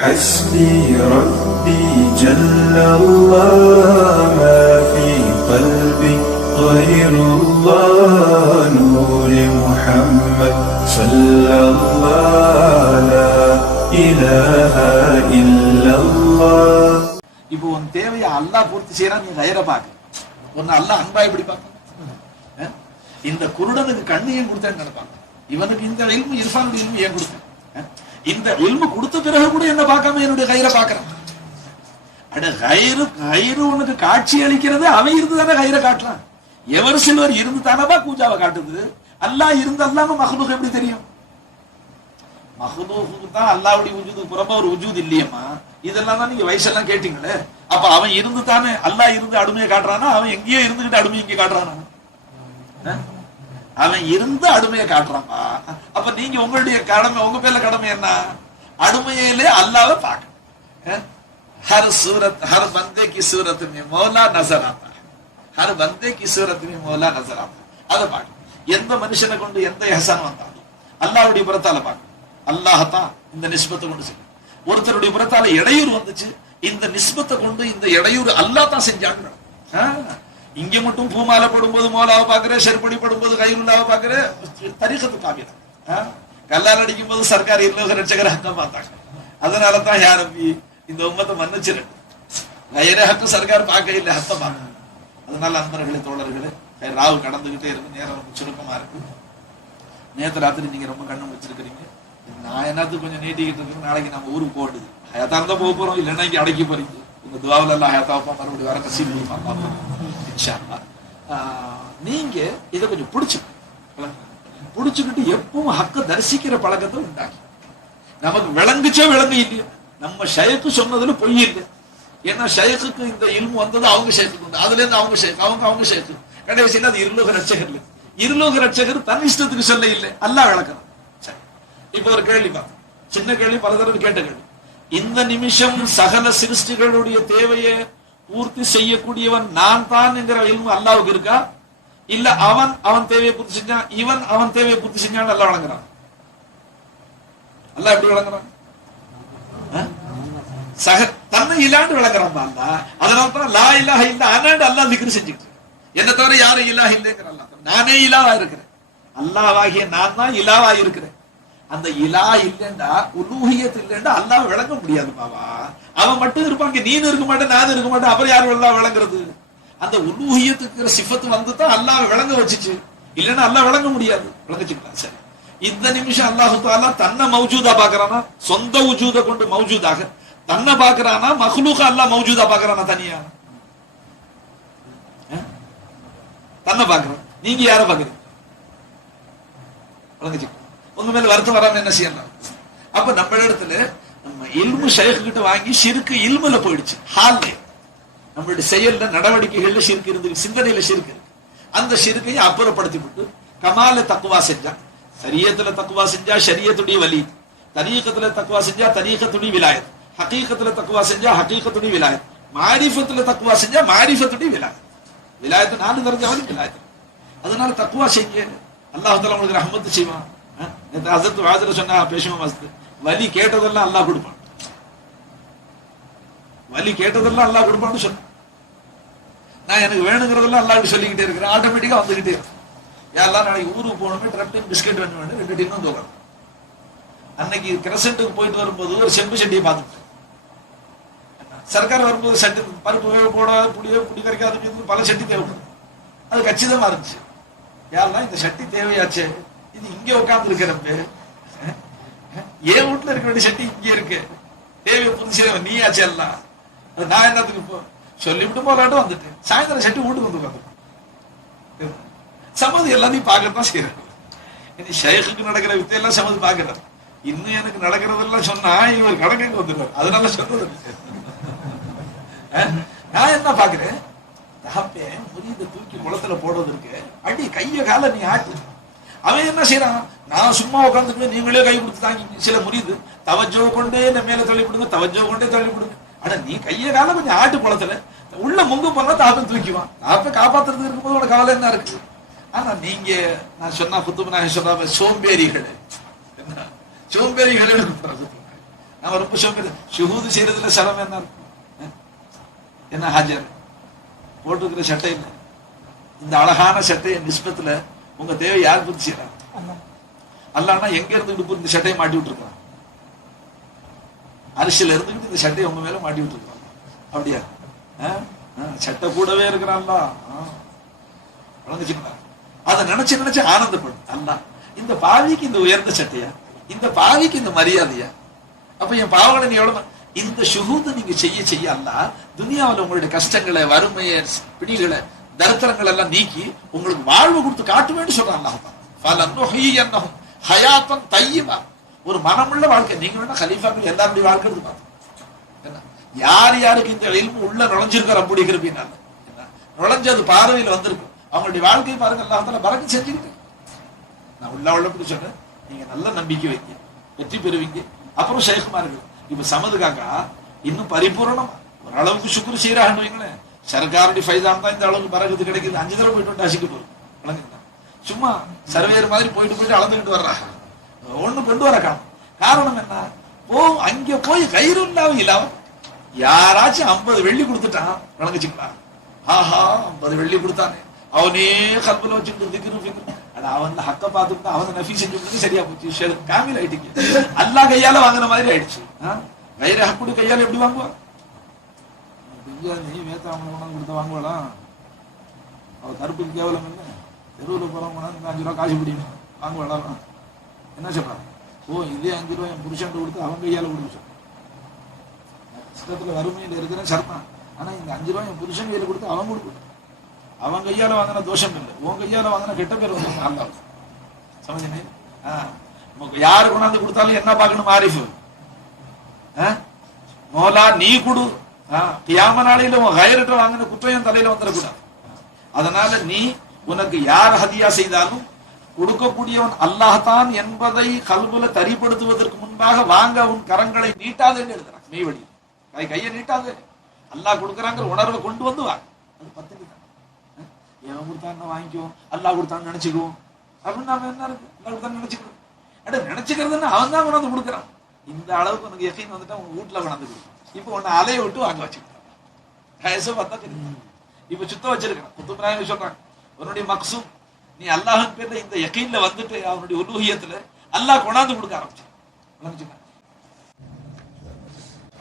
حسبي ربي جل الله ما في قلبي غير الله نور محمد صلى الله لا إله إلا الله இப்போ உன் தேவையை அல்லாஹ் பூர்த்தி செய்யறான் நீ கயிற பாக்க உன்னை அல்லாஹ் அன்பா எப்படி பார்க்க இந்த குருடனுக்கு கண்ணு ஏன் கொடுத்தேன்னு நினைப்பாங்க இவனுக்கு இந்த இல்மு இர்ஃபானுடைய இல்மு ஏன் கொடுத்தேன் அஹ்? இந்த இல்மு கொடுத்த பிறகு கூட என்ன பார்க்காம என்னுடைய கயிறை பார்க்கறான். அட கயிறு கயிறு உனக்கு காட்சி அளிக்கிறது அவன் இருந்து தானே கயிறை காட்டுறான். எவர் சில்வர் இருந்து தானவா கூஜாவை காட்டுது? அல்லாஹ் இருந்து அல்லாம மஹ்லூக் எப்படி தெரியும்? மஹ்லூக்கு தான் அல்லாவுடைய உஜூது புறமா ஒரு உஜூத் இல்லையம்மா. இதெல்லாம் தான் நீங்க வயசெல்லாம் கேட்டீங்களே. அப்ப அவன் இருந்து தானே அல்லாஹ் இருந்து அடிமையை காட்டுறானா? அவன் எங்கேயோ இருந்துகிட்டு அடிமை இங்கே காட்டுறானா? அவன் இருந்து அடிமையை காட்டுறான்பா அப்ப நீங்க உங்களுடைய கடமை உங்க பேர்ல கடமை என்ன? அடிமையிலே அல்லாத பார்க்க ஹர் சூரத் ஹர் பந்தே கி சூரத் மோலா நசர் ஆத்தா ஹர் பந்தே கி சூரத் மோலா நசர் ஆத்தா அதை பார்க்கணும். எந்த மனுஷனை கொண்டு எந்த எஹசான் வந்தாலும் அல்லாவுடைய புறத்தால பார்க்கணும். அல்லாஹத்தான் இந்த நிஸ்பத்தை கொண்டு செய்யும் ஒருத்தருடைய புறத்தால இடையூறு வந்துச்சு இந்த நிஸ்பத்தை கொண்டு இந்த இடையூறு அல்லாஹ் தான் செஞ்சாங்க இங்க மட்டும் பூமாலை போடும்போது மோலாவை பாக்குற செருப்படி போடும்போது கைருல்லாவை பாக்குற தரிசத்து காமிதான் கல்லால் அடிக்கும் போது சர்க்கார் இருலோக ரட்சகர் ஹக்கம் பார்த்தாங்க. அதனால தான் யாரப்பி இந்த உம்மத்தை மன்னிச்சிரு. கயிற ஹக்கு சர்க்கார் பார்க்க இல்லை ஹத்த பார்க்க அதனால அன்பர்களே தோழர்களே ராவு கடந்துகிட்டே இருக்கு நேரம் ரொம்ப சுருக்கமா இருக்கு. நேத்து ராத்திரி நீங்க ரொம்ப கண்ணு வச்சிருக்கிறீங்க நான் என்னத்துக்கு கொஞ்சம் நீட்டிக்கிட்டு இருக்கு நாளைக்கு நம்ம ஊருக்கு போடுது ஹயத்தா இருந்தா போக போறோம் இல்லைன்னா இங்க அடைக்க போறீங்க. இந்த எல்லாம் ஹயத்தா மறுபடியும் வர நசீப் கொடுப்பாங்க ஆஹ், நீங்க இதை கொஞ்சம் பிடிச்சுக்கணும். பிடிச்சுக்கிட்டு எப்பவும் ஹக்க தரிசிக்கிற பழக்கத்தை உண்டாக்கி. நமக்கு விளங்குச்சோ விளங்கு இல்லையோ நம்ம ஷயக்கு சொன்னதுல பொய் இல்லை. ஏன்னா ஷயக்குக்கு இந்த இல்மு வந்தது அவங்க ஷயக்குக்கு உண்டு. அதுல இருந்து அவங்க ஷயக்கு அவங்க அவங்க ஷயக்கு கடைசியில் அது இருலோக ரட்சகர் இருலோக ரட்சகர் தன் இஷ்டத்துக்கு சொல்ல இல்லை. அல்லாஹ் விளக்கணும். சரி. இப்போ ஒரு கேள்வி பார்த்தோம் சின்ன கேள்வி பல தடவை கேட்ட கேள்வி. இந்த நிமிஷம் சகல சிருஷ்டிகளுடைய தேவையை பூர்த்தி செய்யக்கூடியவன் நான் தான் என்கிற இல்மு அல்லாவுக்கு இருக்கா? இல்ல அவன் அவன் தேவையை பூர்த்தி செஞ்சான் இவன் அவன் தேவையை பூர்த்தி செஞ்சான் அல்லாஹ் வழங்குறான். அல்லாஹ் எப்படி வழங்குறான்? சக தன்னை இல்லாண்டு விளங்குறான் அல்ல அதனால தான் லா இல்லாஹ இல்ல அனாண்டு அல்லாஹ் திக்ரு செஞ்சுட்டு என்னை தவிர யாரும் இல்லாஹ இல்லைங்கிற அல்லா நானே இலாவா இருக்கிறேன். அல்லாவாகிய நான் தான் இலாவா இருக்கிறேன். அந்த இலா இல்லைண்டா உலூகியத் இல்லைண்டா அல்லாஹ் விளங்க முடியாது பாவா. அவன் மட்டும் இருப்பாங்க நீ இருக்க மாட்டேன் நான் இருக்க மாட்டேன். அப்புறம் யாரும் எல்லாம் விளங்குறது? அந்த உலூஹியத்துக்கு சிஃபத்து வந்து தான் அல்லாஹ் விளங்க வச்சுச்சு. இல்லைன்னா அல்லாஹ் விளங்க முடியாது. விளங்கச்சுக்கலாம் சரி. இந்த நிமிஷம் அல்லாஹு தாலா தன்னை மௌஜூதா பாக்குறானா சொந்த உஜூத கொண்டு மௌஜூதாக. தன்னை பாக்குறானா மஹ்லூக அல்லாஹ் மௌஜூதா பாக்குறானா தனியா? தன்னை பாக்குறான் நீங்க யார பாக்குறீங்க விளங்கச்சுக்கலாம் உங்க மேல வருத்தம் வராம என்ன செய்யலாம் அப்ப நம்ம இடத்துல நம்ம இல்மு ஷேக் கிட்ட வாங்கி சிறுக்கு இல்முல போயிடுச்சு ஹால்ல. நம்மளுடைய செயல்ல நடவடிக்கைகள்ல சிறுக்கு இருந்து சிந்தனையில சிறுக்கு இருக்கு. அந்த சிறுக்கையை அப்புறப்படுத்தி விட்டு கமால தக்குவா செஞ்சா சரியத்துல தக்குவா செஞ்சா சரியத்துடைய வலி. தரீகத்துல தக்குவா செஞ்சா தரீகத்துடைய விலாயத். ஹக்கீகத்துல தக்குவா செஞ்சா ஹக்கீகத்துடைய விலாயத். மாரிஃபத்துல தக்குவா செஞ்சா மாரிஃபத்துடைய விலாயத். விலாயத்து நாலு தரஞ்சாவது விலாயத் அதனால தக்குவா செய்ய அல்லாஹ் தாலா உங்களுக்கு ரஹமத்து செய்வான். இந்த அசத்து வாஜரை சொன்னா பேசுவோம் மஸ்து வலி கேட்டதெல்லாம் அல்லாஹ் கொடுப்பான் வலி கேட்டதெல்லாம் அல்லாஹ் கொடுப்பான்னு சொன்னேன் நான் எனக்கு வேணுங்கிறதெல்லாம் அல்லாஹ் சொல்லிக்கிட்டே இருக்கிறேன் ஆட்டோமேட்டிக்கா வந்துகிட்டே இருக்கு யாரெல்லாம் நாளைக்கு ஊருக்கு போகணுமே ட்ரப்டின் பிஸ்கெட் வேணும் வேணும் ரெண்டு டின்னும் தோக்கணும் அன்னைக்கு கிரசன்ட்டுக்கு போயிட்டு வரும்போது ஒரு செம்பு செட்டியை பார்த்துட்டேன் சர்க்கார் வரும்போது சட்டி பருப்பு வேக போட புளியோ புளி கரைக்காத பல சட்டி தேவைப்படும் அது கச்சிதமா இருந்துச்சு யாரெல்லாம் இந்த சட்டி தேவையாச்சே இது இங்க உட்கார்ந்து இருக்கிறப்ப என் வீட்டுல இருக்க வேண்டிய சட்டி இங்க இருக்கு. தேவையை புதுசு நீயா செல்லாம் அது நான் என்னத்துக்கு இப்போ சொல்லிவிட்டு போராட்டம் வந்துட்டேன். சாயந்தரம் சட்டி வீட்டுக்கு வந்து உட்காந்து சமது எல்லாத்தையும் பார்க்கத்தான் செய்யறேன் இனி ஷேக்குக்கு நடக்கிற வித்தையெல்லாம் சமது பார்க்கிறார் இன்னும் எனக்கு நடக்கிறதெல்லாம் சொன்னா இவர் கணக்கு வந்துடுவார். அதனால சொல்றது நான் என்ன பாக்குறேன் தகப்பேன் முறியதை தூக்கி குளத்துல போடுறது இருக்கு அடி கைய கால நீ ஆட்டு. அவன் என்ன செய்யறான்? நான் சும்மா உட்காந்துக்குவேன் நீங்களே கை கொடுத்து தாங்கி சில முறியுது தவஜோ கொண்டே இந்த மேல தள்ளி விடுங்க தவஜோ கொண்டே தள்ளி விடுங்க ஆனா நீ கைய காலம் கொஞ்சம் ஆட்டு குளத்துல உள்ள முங்கு போனா தாப்பன் தூக்கிவான். தாப்ப காப்பாத்துறதுக்கு இருக்கும்போது உனக்கு கவலை என்ன இருக்கு? ஆனா நீங்க நான் சொன்னா குத்துப நான் சொன்ன சோம்பேறிகள். என்ன? சோம்பேறிகளே நான் ரொம்ப சோம்பேறி. சுகூது செய்யறதுல சிரமம் என்ன இருக்கும் என்ன ஹாஜர்? போட்டிருக்கிற சட்டை இல்லை இந்த அழகான சட்டையை நிஸ்பத்துல உங்க தேவை யார் பூர்த்தி செய்யறாங்க அல்லான்னா எங்க இருந்துகிட்டு இந்த சட்டையை மாட்டி விட்டுருக்கான் அரிசியில இருந்துகிட்டு இந்த சட்டையை உங்க மேல மாட்டி விட்டுருக்காங்க அப்படியா? சட்டை கூடவே இருக்கிறான்ல வழங்குச்சுங்களா அதை நினைச்சு நினைச்சு ஆனந்தப்படும். அல்லா இந்த பாவிக்கு இந்த உயர்ந்த சட்டையா? இந்த பாவிக்கு இந்த மரியாதையா? அப்ப என் பாவங்களை நீ எவ்வளவு இந்த சுகூத்தை நீங்க செய்ய செய்ய அல்ல துனியாவில் உங்களுடைய கஷ்டங்களை வறுமையை பிடிகளை தரித்திரங்கள் எல்லாம் நீக்கி உங்களுக்கு வாழ்வு கொடுத்து காட்டுவேன்னு சொல்றாங்க அல்லாஹ் ஹயாத்தன் தையீபா ஒரு மனமுள்ள வாழ்க்கை. நீங்க வேணா கலீஃபாக்கள் எல்லாருடைய வாழ்க்கை எடுத்து பார்த்தோம் என்ன? யார் யாருக்கு இந்த இல்மு உள்ள நுழைஞ்சிருக்கிற அப்படி இருப்பீங்க நுழைஞ்சது பார்வையில் வந்திருக்கும் அவங்களுடைய வாழ்க்கை பாருங்க அல்லாஹ் பறக்க செஞ்சுக்கிட்டு நான் உள்ள உள்ளப்படி சொன்னேன். நீங்க நல்ல நம்பிக்கை வைங்க. வெற்றி பெறுவீங்க. அப்புறம் சேகுமார்கள் இப்ப சமது காக்கா இன்னும் பரிபூரணமா. ஓரளவுக்கு சுக்குரு செய்யறாங்கன்னு வைங்களேன். சர்க்காருடைய ஃபைதா தான் இந்த அளவுக்கு பறகுது கிடைக்குது. அஞ்சு தடவை போயிட்டு வந்து அசிக்க போறோம் சும்மா சர்வேயர் மாதிரி போயிட்டு போயிட்டு அளந்துக்கிட்டு வர்றாங்க ஒண்ணு கொண்டு வர காரணம் காரணம் என்ன? போ அங்கே போய் கயிறு இல்லாம இல்லாம யாராச்சும் ஐம்பது வெள்ளி கொடுத்துட்டான். விளங்குச்சுங்களா ஆஹா ஐம்பது வெள்ளி கொடுத்தானே. அவனே கற்பனை வச்சுட்டு திக்ரு அவன் ஹக்க பார்த்துட்டு அவன் நஃபி செஞ்சு சரியா போச்சு. ஷேர் காமில் ஆயிட்டீங்க. அல்லா கையால வாங்குற மாதிரி ஆயிடுச்சு. ஆ? வேற ஹக்குடி கையால எப்படி வாங்குவான்? பிஞ்சா நீ வேத்தாமலை கொண்டாந்து கொடுத்த வாங்குவாளாம் அவ கருப்புக்கு கேவலம் என்ன? தெருவில் போகிறவங்க கொண்டாந்து அஞ்சு ரூபா காசு பிடிக்கணும். வாங்குவாளாம் என்ன சொல்றான் ஓ இதே அஞ்சு ரூபா என் புருஷன் கொடுத்து அவன் கையால கொடுக்க சொல்றான் வறுமையில் இருக்கிறேன் சர்மா ஆனா இந்த அஞ்சு ரூபாய் என் புருஷன் கையில கொடுத்து அவன் கொடுக்கணும் அவன் கையால வாங்கின தோஷம் இல்லை. உன் கையால வாங்கின கெட்ட பேர் வந்து அல்லா சமஞ்சனே யாரு கொண்டாந்து கொடுத்தாலும் என்ன பார்க்கணும் ஆரிஃபு மோலா நீ கொடு. கியாம நாளையில உன் ஹயரட்ட வாங்கின குற்றம் என் தலையில வந்துடக்கூடாது. அதனால நீ உனக்கு யார் ஹதியா செய்தாலும் கொடுக்கக்கூடியவன் அல்லாஹ்தான் என்பதை கல்புல தரிப்படுத்துவதற்கு முன்பாக வாங்க உன் கரங்களை நீட்டாதேன்னு எழுதுறான். மெய்வழி கை கையை நீட்டாதே. அல்லாஹ் கொடுக்குறாங்கிற உணர்வை கொண்டு வந்து வாங்க. அது பத்து தான். எவன் கொடுத்தா வாங்கிக்குவோம் அல்லாஹ் கொடுத்தான்னு நினைச்சுக்குவோம். அப்படின்னு நாம என்ன இருக்கு? அல்லாஹ் கொடுத்தான்னு நினைச்சுக்கிறோம் அட நினைச்சுக்கிறதுன்னு அவன் தான் கொண்டாந்து கொடுக்குறான். இந்த அளவுக்கு உனக்கு எஃபீன் வந்துட்டா உங்க வீட்டுல கொண்டாந்து கொடுக்கும் இப்போ உன்னை அலைய விட்டு வாங்க வச்சுக்கிட்டான் வயசு பார்த்தா தெரியும் இப்ப சுத்த வச்சிருக்கான் குத்துப்ராயம் சொல்றாங்க உன்னுடைய மக்சூம் நீ அல்லாஹின் பேர்ல இந்த யக்கீன்ல வந்துட்டு அவனுடைய உலூகியத்துல அல்லாஹ் கொண்டாந்து கொடுக்க ஆரம்பிச்சான்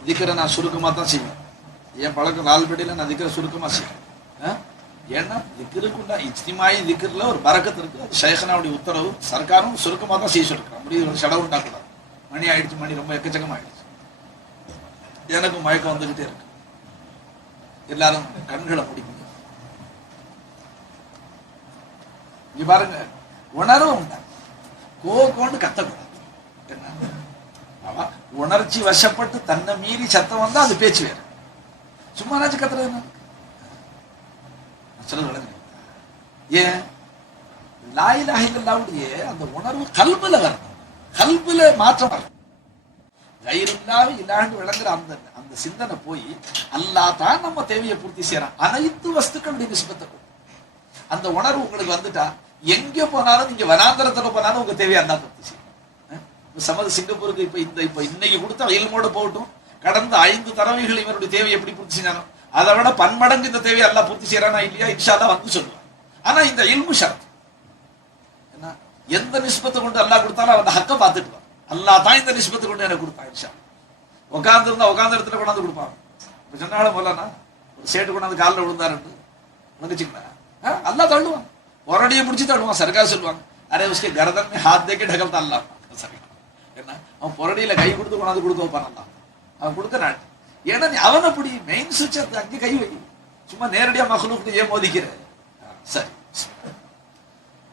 திக்கரை நான் சுருக்கமா தான் செய்வேன் என் பழக்கம் லால்பேட்டையில நான் திக்கரை சுருக்கமா செய்வேன் ஏன்னா திக்கருக்குண்டா இஜ்திமாயி திக்கர்ல ஒரு பறக்கத்து இருக்கு அது ஷேഖனாவுடைய உத்தரவு சர்க்காரும் சுருக்கமா தான் செய்ய சொல்லிருக்கான் அப்படி ஒரு செடவு உண்டாக்கூடாது மணி ஆயிடுச்சு மணி ரொம்ப எக்கச்சக்கமாக ஆயிடுச்சு எனக்கும் மயக்கம் வந்துகிட்டே இருக்கு. எல்லாரும் கண்களை முடிக்கும் இங்க பாருங்க உணர்வு உண்டா? கோ கத்தக்கூடாது. என்ன? உணர்ச்சி வசப்பட்டு தன்னை மீறி சத்தம் வந்தா அது பேச்சு வேற. சும்மா நாச்சு கத்துறது என்ன? ஏன்? லாயிலாக இல்லாவுடைய அந்த உணர்வு கல்புல வரணும். கல்புல மாற்றம் வரணும். கயிறுல்லாவே இல்லாண்டு விளங்குற அந்த அந்த சிந்தனை போய் அல்லா தான் நம்ம தேவையை பூர்த்தி செய்யறான். அனைத்து வஸ்துக்களுடைய நிஸ்பத்தை கொடுக்கும் அந்த உணர்வு உங்களுக்கு வந்துட்டா எங்க போனாலும் நீங்க வனாந்தரத்துல போனாலும் உங்க தேவையா இருந்தா பூர்த்தி செய்யும். சமது சிங்கப்பூருக்கு இப்ப இந்த இப்ப இன்னைக்கு கொடுத்த இல்மோட போகட்டும். கடந்த ஐந்து தடவைகள் இவருடைய தேவையை எப்படி பூர்த்தி செஞ்சானோ அதை விட பன்மடங்கு இந்த தேவையை எல்லாம் பூர்த்தி செய்யறானா இல்லையா? இன்ஷால்லா வந்து சொல்லுவான். ஆனா இந்த இல்மு ஷரத் என்ன எந்த நிஸ்பத்தை கொண்டு அல்லா கொடுத்தாலும் அவன் ஹக்க பார்த்துட்டு வா அல்லாஹ் தான் இந்த நிஸ்பத்தை கொண்டு எனக்கு கொடுத்தான் இன்ஷா உட்கார்ந்து இருந்தா உட்கார்ந்த இடத்துல கொண்டாந்து கொடுப்பான் இப்ப சொன்னாலும் போலனா ஒரு சேட்டு கொண்டாந்து காலில் விழுந்தாருன்னு வந்துச்சுங்களா அல்லா தள்ளுவான் பொரடியை பிடிச்சி தள்ளுவான் சர்க்கார் சொல்லுவாங்க அரே உஸ்கே கரதன் में हाथ देके ढकलता अल्लाह சரி என்ன அவன் பொரடியில கை கொடுத்து கொண்டாந்து கொடுக்க வைப்பான் அல்லாஹ் அவன் கொடுக்க நாட்டு ஏன்னா நீ அவனை பிடி மெயின் சுவிட்ச் அங்கே கை வை சும்மா நேரடியா மகளுக்கு ஏன் மோதிக்கிற சரி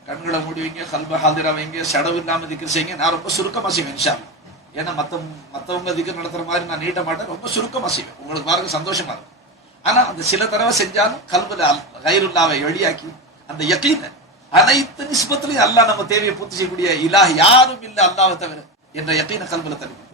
கண்களை மூடி வைங்க கல்ப ஹாதிரா வைங்க செடவு இல்லாமல் திக்கர் செய்யுங்க. நான் ரொம்ப சுருக்கமாக செய்வேன் இன்ஷா ஏன்னா மற்ற மத்தவங்க திக்கர் நடத்துற மாதிரி நான் நீட்ட மாட்டேன் ரொம்ப சுருக்கமாக செய்வேன். உங்களுக்கு பாருங்க சந்தோஷமா இருக்கும். ஆனா அந்த சில தடவை செஞ்சாலும் கல்புல கயிறுல்லாவை வெளியாக்கி அந்த யக்கீன அனைத்து நிஸ்பத்திலையும் அல்லாஹ் நம்ம தேவையை பூர்த்தி செய்யக்கூடிய இலாஹ் யாரும் இல்லை அல்லாவை தவிர என்ற யக்கீன கல்பில் தருவோம்